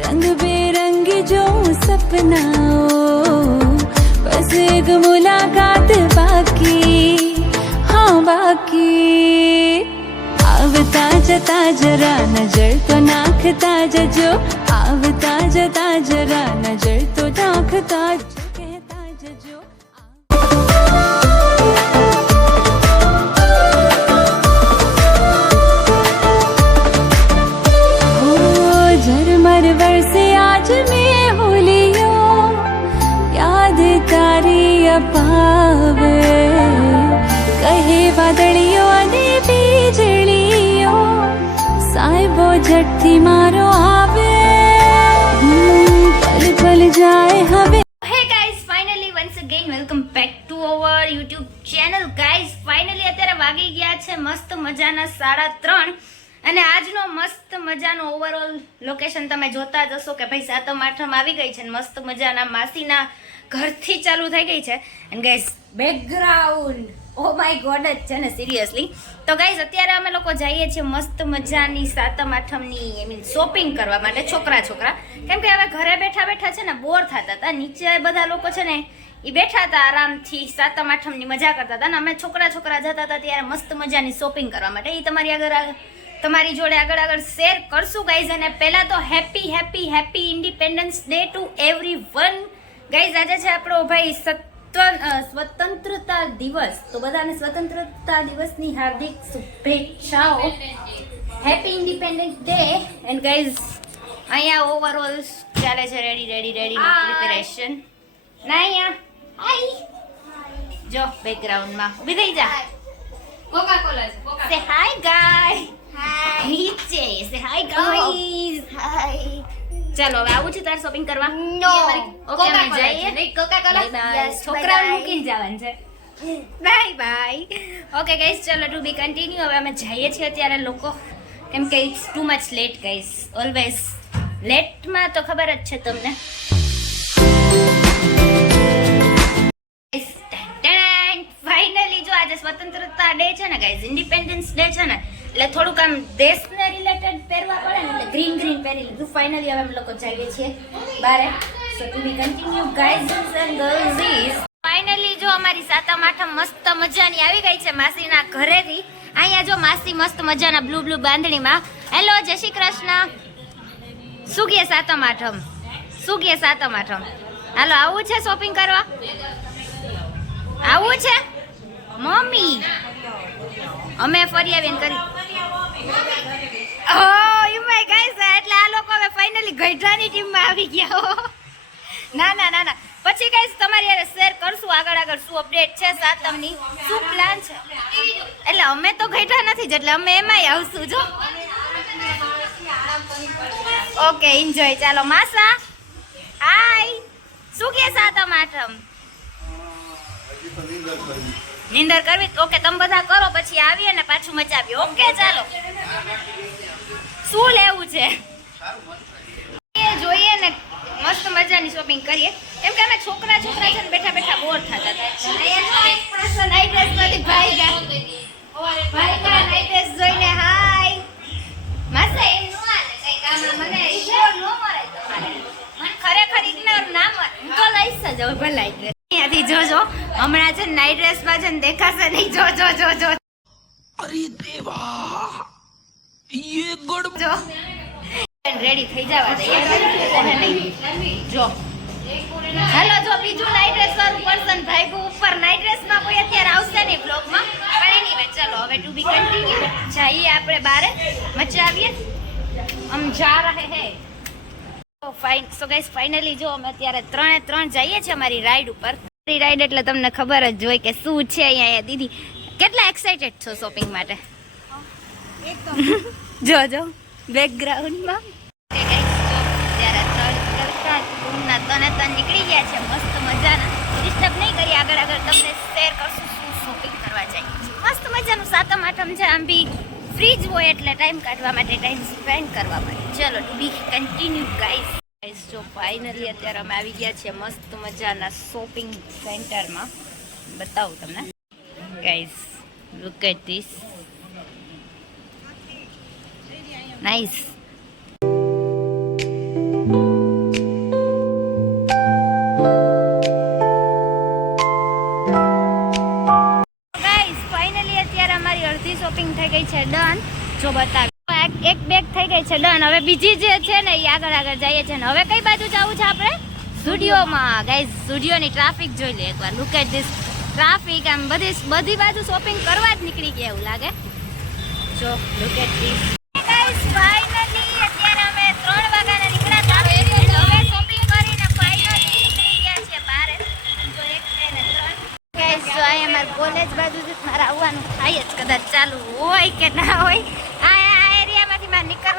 રંગ બેરંગી જો સપનાઓ બસ એક મુલાકાત બાકી હા બાકી આવતા જતા જરા નજર તો નાખતા જજો આવતા જતા જરા નજર તો નાખતા સાહેબો ઝટથી મારો આવે. પલ પલ જાય હવે. Hey guys finally once again welcome back to our YouTube channel guys finally અત્યારે વાગી ગયા છે મસ્ત મજાના સાડા ત્રણ. અને આજનો મસ્ત મજાનો ઓવરઓલ લોકેશન તમે જોતા જ હશો કે ભાઈ સાતમ આઠમ આવી ગઈ છે મસ્ત મજાના માસીના ઘરથી ચાલુ થઈ ગઈ છે. And guys background oh my God જ છે ને સિરિયસલી તો ગાઈઝ અત્યારે અમે લોકો જઈએ છીએ મસ્ત મજાની સાતમ આઠમની આઈ મીન શોપિંગ કરવા માટે છોકરા છોકરા. કેમ કે હવે ઘરે બેઠા બેઠા છે ને બોર થતા હતા. નીચે બધા લોકો છે ને એ બેઠા હતા આરામથી સાતમ આઠમની મજા કરતા હતા. ને અમે છોકરા છોકરા જતા હતા ત્યારે મસ્ત મજાની શોપિંગ કરવા માટે. એ તમારી આગળ તમારી જોડે આગળ આગળ શેર કરશું ગાઈઝ અને પહેલાં તો happy happy happy Independence Day to everyone guys આજે છે આપણો ભાઈ અ, સ્વતંત્રતા દિવસ. તો બધાને સ્વતંત્રતા દિવસની હાર્દિક શુભેચ્છાઓ. Happy Independence Day and guys અહીંયા ઓવરઓલ ચાલે છે રેડી રેડી રેડી પ્રિપેરેશન ના અહીંયા? હાય જો બેકગ્રાઉન્ડમાં ઊભી થઈ જા. કોકા કોલા છે કોકા સે હાય ગાય નીચે. સે હાય ગાઈઝ હાય ચાલો હવે આવું છે તાર શોપિંગ કરવા? નો ઓકે અમે જઈએ. નહીં? કોકા કોલા છોકરાઓને મૂકીને જવાનું છે. બાય બાય ઓકે ગાઈસ ચાલો ટુ બી કન્ટિન્યુ હવે અમે જઈએ છીએ અત્યારે લોકો. કેમ કે it's too much late guys always લેટમાં તો ખબર જ છે તમને. ફાઇનલી જો આજે સ્વતંત્રતા ડે છે ને ગાઈઝ ઇન્ડિપેન્ડન્સ ડે છે ને એટલે થોડુંક આમ દેશને રિલેટેડ પહેરવા પડે ને એટલે ગ્રીન ગ્રીન પહેરી લીધું ફાઇનલી હવે અમે લોકો જઈએ છીએ બારે. So to be continue guys and girls is finally જો અમારી સાતમ, આઠમ મસ્ત મજાની આવી ગઈ છે માસીના ઘરેથી. અહીંયા જો માસી મસ્ત મજાના બ્લુ બ્લુ બાંધણીમાં. હેલો જય શ્રી કૃષ્ણ. શું કે સાતમ, આઠમ? શું કે સાતમ, આઠમ? હાલો, આવું છે શોપિંગ કરવા? આવું છે? મમ્મી, અમે ફરી આવીને કરી માય ગાઈસ એટલે આ લોકો હવે ફાઇનલી ગઈઢાની ટીમમાં આવી ગયા હો. ના ના ના ના. પછી ગાઈસ તમારી શેર કરશું આગળ આગળ શું અપડેટ છે સાતમની શું પ્લાન છે? એટલે અમે તો ગઈઢા નથી જ, એટલે અમે એમાંય આવશું, જો. ઓકે એન્જોય ચાલો, માસા. હાય શું કે સાતમ આઠમ નિંદર કરવી? ઓકે, તમે બધા કરો, પછી આવીએ ને પાછું મચાવીએ ઓકે, ચાલો. શું લેવું છે? જોઈએ ને, મસ્ત મજાની શોપિંગ કરીએ. કેમ કે અમે છોકરા છોકરા છે બેઠા બેઠા બોર થતા જોઈને હાય ખરેખર ઇગ્નોર તો લઈશ જ હવે ભલે ડ્રેસ અહીંયાથી જોજો. હમણાં છે નાઈટ ડ્રેસમાં છે ને દેખાશે નહીં. જો જો જો જો. અરે દેવા યે ગડ જો. રેડી થઈ જવા દે. નહીં. જો. હેલો જો બીજું નાઈટ ડ્રેસ વાળું પર્સન ભાગ્યું ઉપર. નાઈટ ડ્રેસમાં કોઈ અત્યારે આવશે નહીં બ્લોગમાં પણ એની વે ચલો હવે ટુ બી કન્ટિન્યુ જઈએ આપણે બારે. મચાવીએ આમ જા રહે હે. ફાઇન સો ગાઈસ ફાઇનલી જો અમે અત્યારે ત્રણે ત્રણ જઈએ છીએ અમારી રાઈડ ઉપર. અમારી રાઈડ એટલે તમને ખબર જ હોય કે શું છે અહીંયા દીદી. કેટલા એક્સાઇટેડ છો શોપિંગ માટે? જો જો બેકગ્રાઉન્ડમાં તને તન નીકળી ગયા છે મસ્ત મજાના. ડિસ્ટર્બ નહીં કરી આગળ આગળ તમને શેર કરશું શું શોપિંગ કરવા જાય. મસ્ત મજાનું સાતમ આઠમ છે આમ બી ફ્રી જ હોય એટલે ટાઈમ કાઢવા માટે ટાઈમ સ્પેન્ડ કરવા માટે. ચલો બી કન્ટિન્યુ ગાઈસ જો ફાઇનલી અત્યારે અમે આવી ગયા છીએ મસ્ત મજાના શોપિંગ સેન્ટરમાં બતાવું તમને. Guys look at this nice અત્યારે અમારી અડધી શોપિંગ થઈ ગઈ છે ડન જો બતાવી થઈ ગઈ છે. ડન. હવે બીજી જે છે ને એ આગળ આગળ જઈએ છે ને હવે કઈ બાજુ જવું છે આપણે? સ્ટુડિયોમાં. ગાઈઝ સ્ટુડિયોની ટ્રાફિક જોઈ લે એકવાર. લુક એટ ધીસ ટ્રાફિક આમ બધી બધી બાજુ શોપિંગ કરવા જ નીકળી ગયા એવું લાગે. જો look at this guys finally અત્યારે અમે 3 વાગ્યાના નીકળ્યા હતા. હવે શોપિંગ કરીને ફાઇનલી નીકળી ગયા છીએ બહાર. તો એક બે ગાઈઝ જો અહીંયા મારા કોલેજ બાજુ જ મારે આવવાનું થાય જ કદાચ ચાલુ હોય કે ના હોય. આ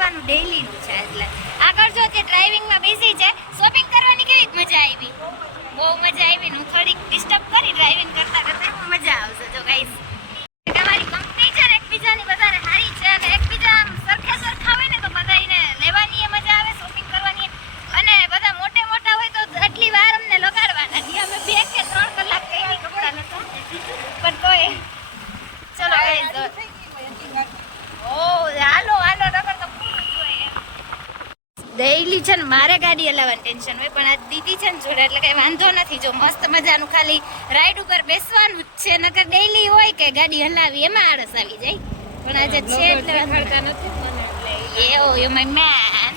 નીકળવાનું ડેઈલીનું છે એટલે. આગળ જો તે ડ્રાઇવિંગમાં બિઝી છે શોપિંગ કરવાની કેવી મજા આવી? બહુ મજા આવી હું થોડીક ડિસ્ટર્બ કરી ડ્રાઇવિંગ કરતા કરતા મજા આવશે, જો ગાઈસ તમારી કંપની છે ને એકબીજાની વધારે સારી છે અને એકબીજા સરખે સરખા હોય ને તો બધાને લેવાની એ મજા આવે શોપિંગ કરવાની અને બધા મોટે મોટા હોય તો આટલી વાર અમને લગાડવાના નથી અમે બે કે ત્રણ કલાક કઈ નહીં કપડા નતા પણ તોય ચલો ગાઈઝ ઓ હાલો હાલો નકર તો પૂરું જ હોય એમ. ડેઈલી છે ને મારે ટેન્શન હોય પણ આ દીદી છે ને જોડે એટલે કઈ વાંધો નથી. જો મસ્ત મજાનું ખાલી રાઈડ ઉપર બેસવાનું જ છે નકર ડેઈલી હોય કે ગાડી હલાવી એમાં આળસ આવી જાય. પણ આજે છે એટલે yo yo my man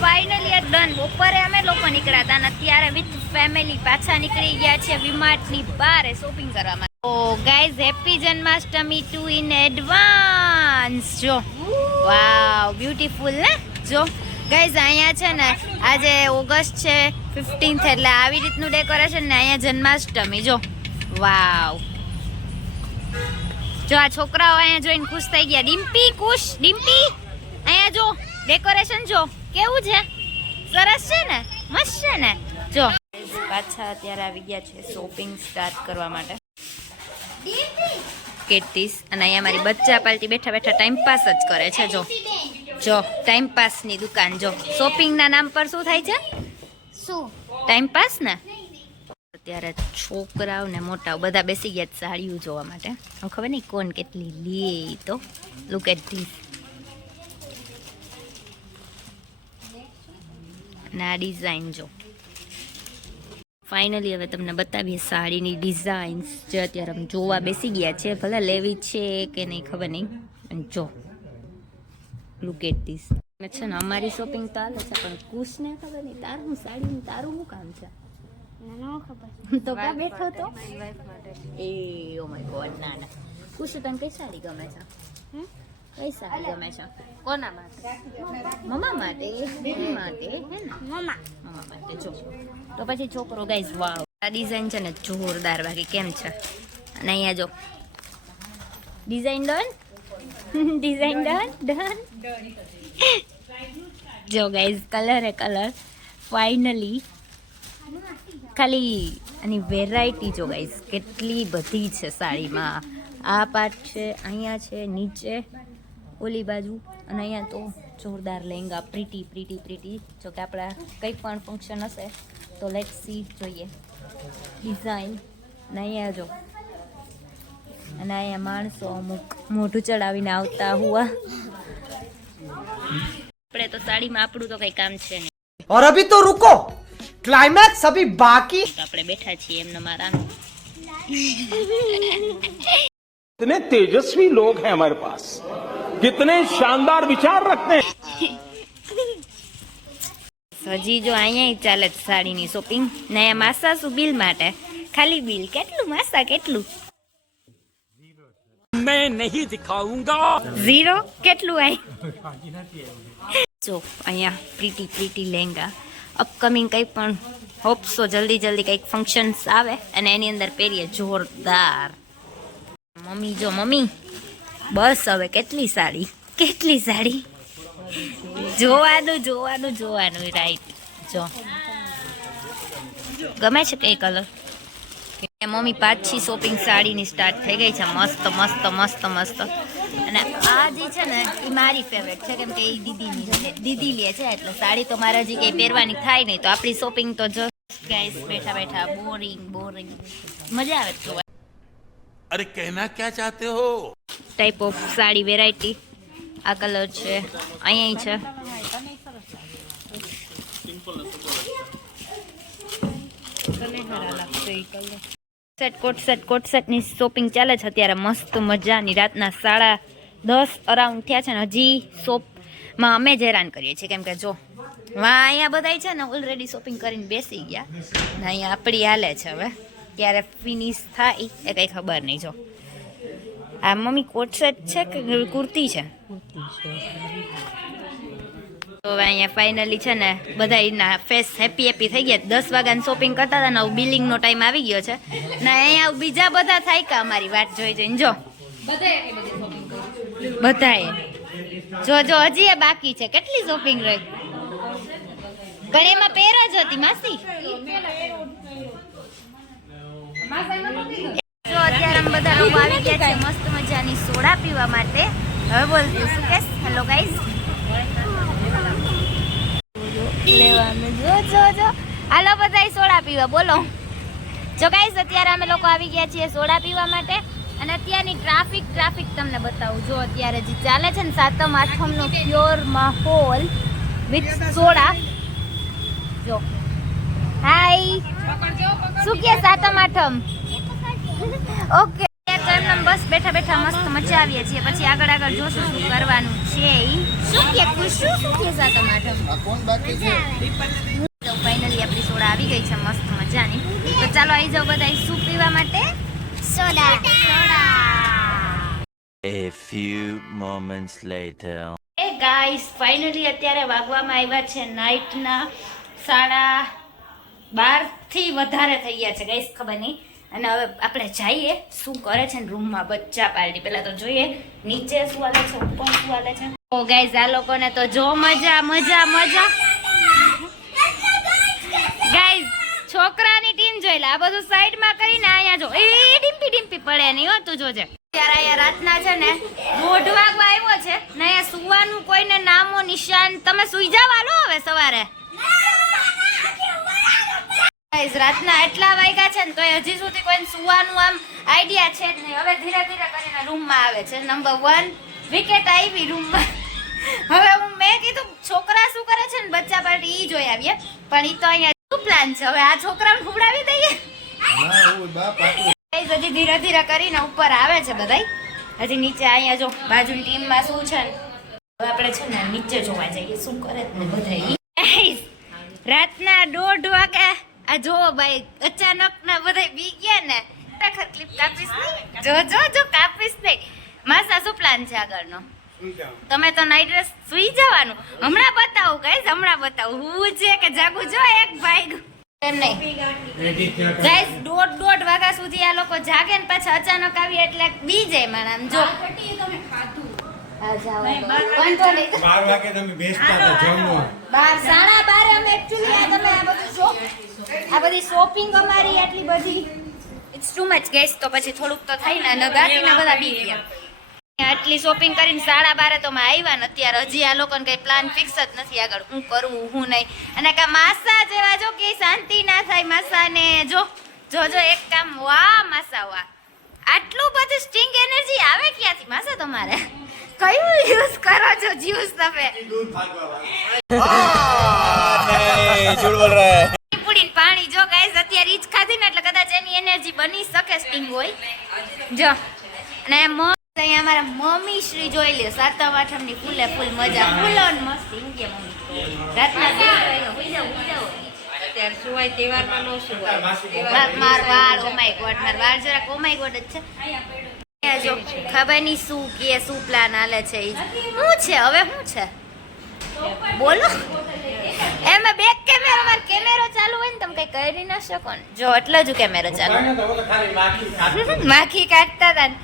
finally આ ડન બપોરે અમે લોકો નીકળ્યા હતા અને અત્યારે વિથ ફેમિલી પાછા નીકળી ગયા છે વિમાર્ટની બહાર શોપિંગ કરવા માટે. ઓ guys happy Janmashtami too in advance જો વાવ બ્યુટીફુલ ને? જો. ગાઈઝ અહીંયા છે ને આજે ઓગસ્ટ છે ફિફ્ટીન્થ એટલે આવી રીતનું ડેકોરેશન ને અહીંયા જન્માષ્ટમી જો. વાવ જો આ છોકરાઓ અહીંયા જોઈને ખુશ થઈ ગયા. ડિમ્પી ખુશ ડિમ્પી. અહીંયા જો ડેકોરેશન જો. કેવું છે? સરસ છે ને? મસ્ત છે ને? જો. પાછા અત્યારે આવી ગયા છે શોપિંગ સ્ટાર્ટ કરવા માટે. કેટીસ અને અહીંયા મારી બચ્ચા પાલટી બેઠા બેઠા ટાઈમ પાસ જ કરે છે જો. જો ટાઈમ પાસની દુકાન જો. શોપિંગના નામ પર શું થાય છે? શું? ટાઈમ પાસ ને? અત્યારે છોકરાઓ ને મોટાઓ બધા બેસી ગયા છે સાડીઓ જોવા માટે. હું ખબર નહીં કોણ કેટલી લે તો. લુક એટ ધીસ ના ડિઝાઇન જો. ફાઇનલી હવે તમને બતાવીએ સાડીની ડિઝાઇન્સ જે અત્યારે જોવા બેસી ગયા છે. ભલે લેવી છે કે નહીં ખબર નહીં. જો. લુક એટ ધીસ છે ને અમારી શોપિંગ તો હાલે છે પણ કુશને ખબર નહીં. તારું સાડી તારું શું કામ છે? તો કા બેઠો તો? એ ઓ માય ગોડ ના ના. કુશ તને કઈ સાડી ગમે છે? કઈ સાડી ગમે છે? કોના માટે? મમ્મા માટે બેબી માટે હે ને? મમ્મા. મમ્મા માટે જો. તો પછી છોકરો ગાઈઝ વાવ આ ડિઝાઇન છે ને જોરદાર બાકી કેમ છે? અને અહીંયા જો. Design done design done done જો guys colour hey colour finally ખાલી આની વેરાયટી જો ગાઈઝ કેટલી બધી છે સાડીમાં. આ પાર્ટ છે, અહીંયા છે, નીચે, ઓલી બાજુ. અને અહીંયા તો જોરદાર લહેંગા પ્રીટી પ્રીટી પ્રીટી જો કે આપણા કંઈ પણ ફંક્શન હશે, તો લેટ સી જોઈએ. ડિઝાઇન અને અહીંયા જો અને અહીંયા માણસો અમુક મોઢું ચડાવીને આવતા હુઆ આપણે તો સાડીમાં આપણું તો કંઈ કામ છે નહીં और अभी तो रुको क्लाइमैक्स अभी बाकी તો આપણે બેઠા છીએ એમને મારા कितने तेजस्वी लोग हैं हमारे पास कितने शानदार विचार रखते हैं હજી જો અહીંયા ચાલે છે સાડીની શોપિંગ ને અહીંયા માસા શું બિલ માટે ખાલી બિલ કેટલું માસા કેટલું मैं नहीं दिखाऊंगा ઝીરો કેટલું આય જો અહીંયા પ્રીટી પ્રીટી લહેંગા અપકમિંગ કંઈ પણ હોપ્સો જલ્દી જલ્દી કંઈક ફંક્શન્સ આવે અને એની અંદર પહેરીએ જોરદાર મમ્મી જો મમ્મી બસ હવે કેટલી સાડી કેટલી સાડી જોવાનું જોવાનું જોવાનું રાઈટ જો ગમે છે કઈ કલર મમ્મી પાછી શોપિંગ સાડીની સ્ટાર્ટ થઈ ગઈ છે. મસ્ત મસ્ત મસ્ત મસ્ત. અને આ જે છે ને એ મારી ફેવરેટ છે. કેમ કે એ દીદીની દીદી લે છે એટલે સાડી તો મારે હજી કંઈ પહેરવાની થાય નહીં. તો આપણી શોપિંગ તો જસ્ટ ગાઈસ બેઠા બેઠા બોરિંગ બોરિંગ મજા આવે તો અરે કહેના ક્યાં ચાહતે હો? ટાઈપ ઓફ સાડી વેરાયટી આ કલર છે. અહીંયા છે. સેટ કોટ સેટ કોટ સેટની શોપિંગ ચાલે છે અત્યારે મસ્ત મજાની રાતના સાડા દસ અરાઉન્ડ થયા છે ને હજી શોપમાં અમે જ હેરાન કરીએ છીએ. કેમ કે જો વાં અહીંયા બધા છે ને ઓલરેડી શોપિંગ કરીને બેસી ગયા. ને અહીંયા આપણી હાલે છે હવે. ક્યારે ફિનિશ થાય એ કંઈ ખબર નહીં, જો. આ મમ્મી કોટ સેટ છે કે કુર્તી છે. તો અહીંયા ફાઇનલી છે ને બધાના ફેસ હેપી હેપી થઈ ગયા. દસ વાગ્યાની શોપિંગ કરતા હતા ને બિલિંગનો ટાઈમ આવી ગયો છે. ને અહીંયા બીજા બધા થાય કે અમારી વાટ જોઈ જઈને જો. બધાએ જો જો હજી એ બાકી છે. કેટલી શોપિંગ રહી? પણ એમાં પહેર જ હતી માસી. જો અત્યારે અમે બધા લોકો આવી ગયા છે મસ્ત મજાની સોડા પીવા માટે. હવે કેસ હેલો ગાઈઝ લેવાનું. જો જો જો. હાલો બધા સોડા પીવા, બોલો. જો ગાઈઝ અત્યારે અમે લોકો આવી ગયા છીએ સોડા પીવા માટે. અને અત્યારની ટ્રાફિક ટ્રાફિક તમને બતાવું. જો, અત્યારે જે ચાલે છે ને સાતમ, આઠમનો પ્યોર માહોલ વિથ સોડા. જો. હાય શું કે સાતમ, આઠમ? ઓકે એમને બસ બેઠા બેઠા મસ્ત મજા આવીએ છીએ. પછી આગળ આગળ જોશું શું કરવાનું છે શું કે ખુશુ શું કે સાતમ તો ફાઇનલી આપણી સોડા આવી ગઈ છે મસ્ત મજાની. તો ચાલો આવી જાઓ બધા શું પીવા માટે. Soda. Soda. A few moments later. એ ગાઈસ ફાઇનલી અત્યારે વાગવામાં આવ્યા છે નાઇટના સાડા બારથી વધારે થઈ ગયા છે ગાઈસ ખબર નહીં. અને હવે આપણે જઈએ શું કરે છે ને રૂમમાં બચ્ચા પાર્ટી. પેલા તો જોઈએ નીચે શું હાલે છે ઉપર શું હાલે છે? ઓ ગાઈસ આ લોકોને તો જો મજા મજા મજા. ગાઈઝ છોકરાની ટીમ જોઈ લે. આ બધું સાઈડમાં કરીને અહીંયા જો. એ ડીમ્પી ડીમ્પી પડે નહીં હો, તું જોજે. ત્યારે અહીંયા રાતના છે ને, દોઢ વાગવા આવ્યો છે ને અહીંયા સુવાનું કોઈને નામો નિશાન. તમે સુઈ જવા લો હવે સવારે. ગાઈઝ રાતના એટલા વાગ્યા છે ને તો હજી સુધી કોઈને સુવાનું આમ આઈડિયા છે જ નહીં. હવે ધીરે ધીરે કરીને રૂમમાં આવે છે. નંબર વન વિકેટ આવી રૂમમાં હવે હું મેં કીધું છોકરા શું કરે છે ને બચ્ચા પાર્ટી ઈ જોઈ આવીએ. પણ ઈ તો અહીંયા શું પ્લાન છે? હવે આ છોકરાને ફૂવડાવી દઈએ? હજી ધીરે ધીરે કરીને ઉપર આવે છે બધાય. હજી નીચે અહીંયા જો બાજુની ટીમમાં શું છે ને? હવે આપણે છે ને નીચે જોવા જઈએ શું કરે ને બધા રાતના દોઢ વાગે આ જોવો ભાઈ અચાનક ના બધા બી ગયા ને. ખરેખર ક્લિપ કાપીશ નહીં? જો જો જો કાપીશ નહીં. માસા શું પ્લાન છે આગળનો? તમે તો નાઈટ ડ્રેસ સુઈ જવાનું. હમણાં બતાવું ગાઈસ હમણાં બતાવું. હું છે કે જાગું જો એક ભાઈ એમ નહીં. ગાઈસ દોઢ દોઢ વાગ્યા સુધી આ લોકો જાગે ને પાછા અચાનક આવી એટલે બી જાય મારા આમ જો. આ જાઓ. વાંધો નહીં. બાર વાગે તમે બેસતા હતા જમવા બાર સાડા બાર અમે એકચ્યુઅલી આ તમે આ બધું શોપ આ બધી શોપિંગ અમારી આટલી બધી. ઇટ્સ ટુ મચ ગેસ તો પછી થોડુંક તો થાય ને બધા બી ગયા. આટલી શોપિંગ કરીને સાડા બારે તો મેં આવ્યા ને અત્યારે હજી આ લોકોને કઈ પ્લાન ફિક્સ જ નથી. આગળ હું કરું, હું નહીં. અને કા માસા જેવા જો કે શાંતિ ના થાય માસા ને જો જો જો, એક કામ વાહ માસા વાહ. આટલું બધું સ્ટિંગ એનર્જી આવે ક્યાંથી માસા તમારે? કયું યુઝ કરો છો જ્યુસ તમે? પૂડીને પાણી જો ગાઈસ અત્યારે ઈચ ખાધી ને એટલે કદાચ એની એનર્જી બની શકે સ્ટિંગ હોય. જો, અને અહીંયા અમારા મમ્મી શ્રી જોઈ લે સાતમ આઠમની ફૂલે ફૂલ મજા. ફૂલો ને મસ્તી એમ મમ્મી. રાતના જાઓ, હુઈ માર- માર વાળ ઓ માય ગોડ માર વાળ જરાક ઓ માય ગોડ જ છે. જો ખબર નહીં શું કે શું પ્લાન હાલે છે ઈ. શું છે? હવે શું છે? બોલો. એમાં બેક કેમેરા માં કેમેરો ચાલુ હોય ને તમે કઈ કરી ના શકો ને. જો એટલે જ કેમેરો ચાલુ. માખી કાઢતા હતા ને.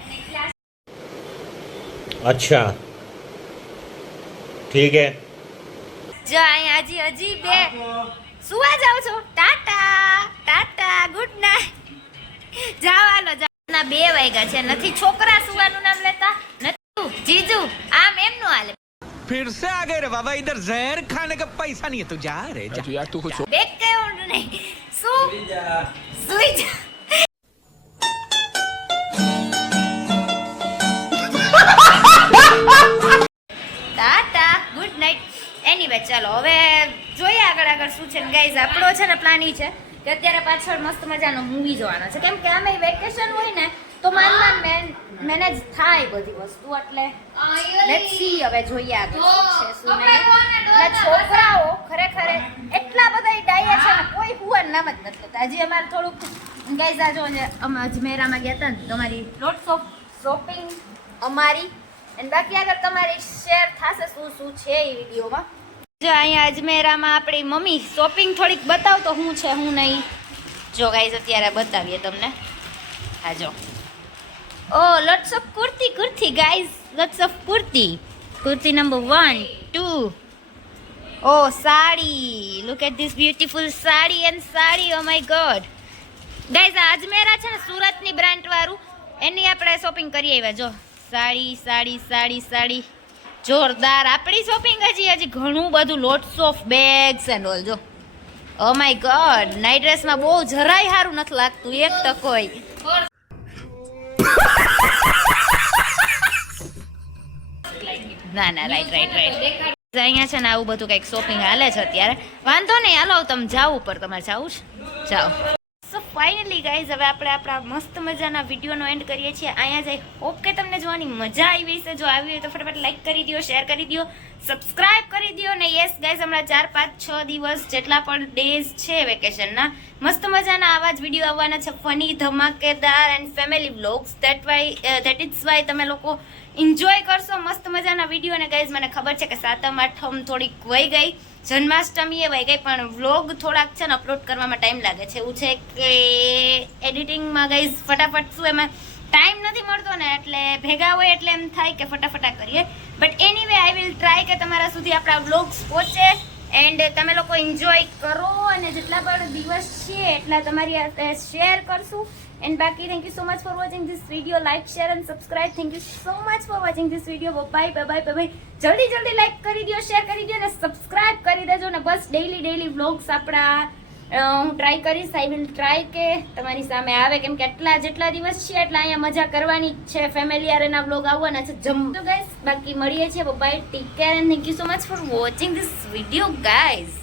अच्छा ठीक है જો અહીંયા હજી હજી બે સુવા જાવ છો ટાટા ટાટા ગુડ નાઈટ જાઓ હાલો જાઓ ના બે વાગ્યા છે નથી છોકરા સુવાનું નામ લેતા નથી જીજુ આમ એમનું હાલે फिर से आ गए रे बाबा इधर जहर खाने का पैसा नहीं है तू जा रे जा यार तू कुछ બેક કેવું નહીં શું સુઈ જા ચાલો હવે જોઈએ આગળ આગળ શું છે ગાઈઝ આપણો છે ને પ્લાન છે કે અત્યારે પાછળ મસ્ત મજાનો મૂવી જોવાનો છે. કેમ કે અમે વેકેશન હોય ને તો માનમાં મેનેજ થાય બધી વસ્તુ એટલે લેટ્સ સી હવે જોઈએ આગળ શું છે શું નહીં. છોકરાઓ ખરેખર એટલા બધા ડાયા છે ને કોઈ હુવાનું નામ જ નથી લેતા. હજી અમારે થોડુંક ગાઈઝ આ જો ને અમે અજમેરામાં ગયા હતા ને તમારી લોટ્સ ઓફ શોપિંગ અમારી. અને બાકી આગળ તમારી શેર થશે શું શું છે એ વિડીયોમાં જો અહીંયા અજમેરામાં આપણી મમ્મી શોપિંગ થોડીક બતાવ તો શું છે શું નહીં. જો ગાઈઝ અત્યારે બતાવીએ તમને. હા, જો. ઓ lots of kurti kurti guys lots of kurti. Kurti number one two oh, sari. Look at this beautiful sari and sari oh my God guys આ અજમેરા છે ને, સુરતની બ્રાન્ડવાળું એની આપણે શોપિંગ કરી આવ્યા, જો. સાડી સાડી સાડી સાડી. જોરદાર. આપણી શોપિંગ હજી હજી ઘણું બધું lots of bags and all જો. ઓ માય ગોડ નાઇટ ડ્રેસમાં બહુ જરાય સારું નથી લાગતું, એક ટકોય ના ના રાઈટ રાઈટ રાઈટ અહીંયા છે ને આવું બધું કંઈક શોપિંગ હાલે છે અત્યારે. વાંધો નહીં, હાલો તમે જાવ ઉપર, તમારે જાવું છે? જાઓ. ફાઇનલી ગાઈઝ હવે આપણે આપણા મસ્ત મજાના વિડીયોનો એન્ડ કરીએ છીએ. અહીંયા જઈ હોપ કે તમને જોવાની મજા આવી હશે. જો આવી હોય તો ફટાફટ લાઈક કરી દો શેર કરી દો સબસ્ક્રાઇબ કરી દો ને યસ ગાઈઝ હમણાં ચાર, પાંચ, છ દિવસ જેટલા પણ ડેઝ છે વેકેશનના મસ્ત મજાના આવા જ વીડિયો આવવાના છે. ફની ધમાકેદાર and family blogs that why that it's why તમે લોકો એન્જોય કરશો મસ્ત મજાના વીડિયો અને ગાઈઝ મને ખબર છે કે સાતમ, આઠમ થોડીક વહી ગઈ. જન્માષ્ટમી એ વહી ગઈ, પણ વ્લોગ થોડાક છે ને અપલોડ કરવામાં ટાઈમ લાગે છે. એવું છે કે એડિટિંગમાં ગાઈઝ ફટાફટ શું એમાં ટાઈમ નથી મળતો ને, એટલે ભેગા હોય એટલે એમ થાય કે ફટાફટા કરીએ. But anyway I will try કે તમારા સુધી આપણા વ્લોગ્સ પહોંચે. એન્ડ તમે લોકો એન્જોય કરો અને જેટલા પણ દિવસ છે એટલા તમારી શેર કરશું. એન્ડ બાકી thank you so much for watching this video like share and subscribe thank you so much for watching this video bye bye bye જલ્દી જલ્દી લાઇક કરી દો શેર કરી દો અને સબસ્ક્રાઇબ કરી દેજો. ને બસ ડેઈલી ડેઈલી વ્લોગ્સ આપણા હું ટ્રાય કરીશ આઈ વિલ ટ્રાય કે તમારી સામે આવે. કેમ કે એટલા જેટલા દિવસ છે, એટલા અહીંયા મજા કરવાની છે. ફેમિલી આરેના બ્લોગ આવવાના છે, જમ તો ગાઈસ બાકી મળીએ છીએ. Bye take care and thank you so much for watching this video guys